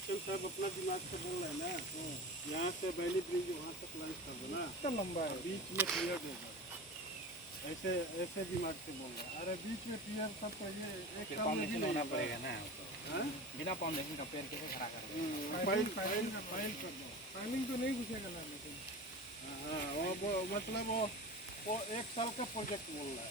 Action साहब अपना दिमाग से बोल रहे हैं ना, यहाँ से बैली ब्रिज वहाँ तक लॉन्च कर दो ना, कितना लंबा है? बीच में पियर देगा, ऐसे ऐसे दिमाग से बोल रहे हैं। अरे बीच में पियर सब तो ये एक साल में भी नहीं होना होगा। पड़ेगा ना, हाँ? बिना फाउंडेशन का पेड़ कैसे खड़ा कर फाइल फाइल फाइल कर दो। टाइमिंग तो नहीं घुसेगा ना, लेकिन हाँ, वो मतलब वो एक साल का प्रोजेक्ट बोल रहा है।